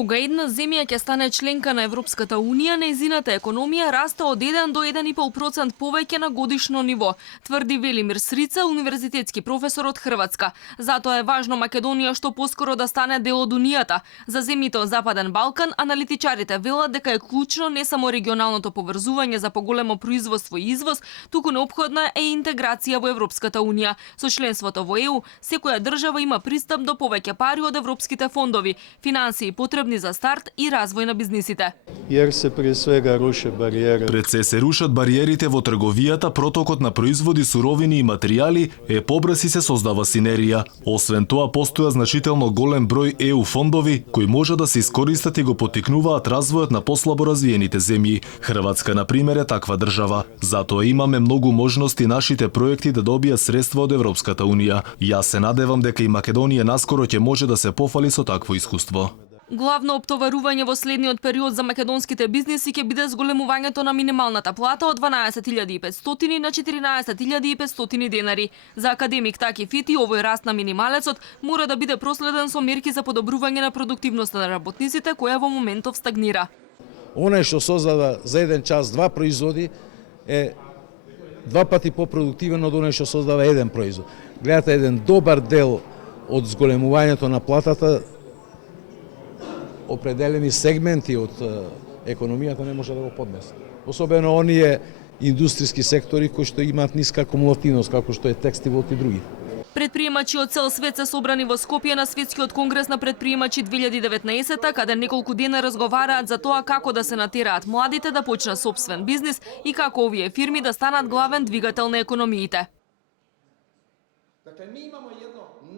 Кога една земја ќе стане членка на Европската Унија, нејзината економија расте од 1 до 1,5% повеќе на годишно ниво, тврди Велимир Срица, универзитетски професор од Хрватска. Затоа е важно Македонија што поскоро да стане дел од Унијата. За земјите од Западен Балкан, аналитичарите велат дека е клучно не само регионалното поврзување за поголемо производство и извоз, туку неопходна е интеграција во Европската Унија. Со членството во ЕУ, секоја држава има пристап до повеќе пари од европските фондови, финансии потребни за старт и развој на бизнисите. Јер се пред свега руше бариери. Пред се рушат бариерите во трговијата, протокот на производи, суровини и материјали, побрз и се создава синерија. Освен тоа, постоја значително голем број ЕУ фондови кои може да се искористат и го поттикнуваат развојот на послабо развиените земји. Хрватска, на пример, е таква држава. Затоа имаме многу можности нашите проекти да добијат средства од Европската Унија. Јас се надевам дека и Македонија наскоро ќе може да се пофали со такво искуство. Главно оптоварување во следниот период за македонските бизниси ќе биде зголемувањето на минималната плата од 12.500 на 14.500 денари. За академик Таки Фити, овој раст на минималецот мора да биде проследен со мерки за подобрување на продуктивноста на работниците, која во моментов стагнира. Онај што создава за еден час два производи е два пати попродуктивен од онај што создава еден производ. Гледате, еден добар дел од зголемувањето на платата определени сегменти од економијата не може да го поднесат. Особено оние индустријски сектори кои што имаат ниска акумулативност, како што е текстилот и други. Предприемачи од цел свет се собрани во Скопје на Светскиот конгрес на предприемачи 2019, каде неколку дена разговараат за тоа како да се натераат младите да почнат сопствен бизнис и како овие фирми да станат главен двигател на економиите. Dakle, mi imamo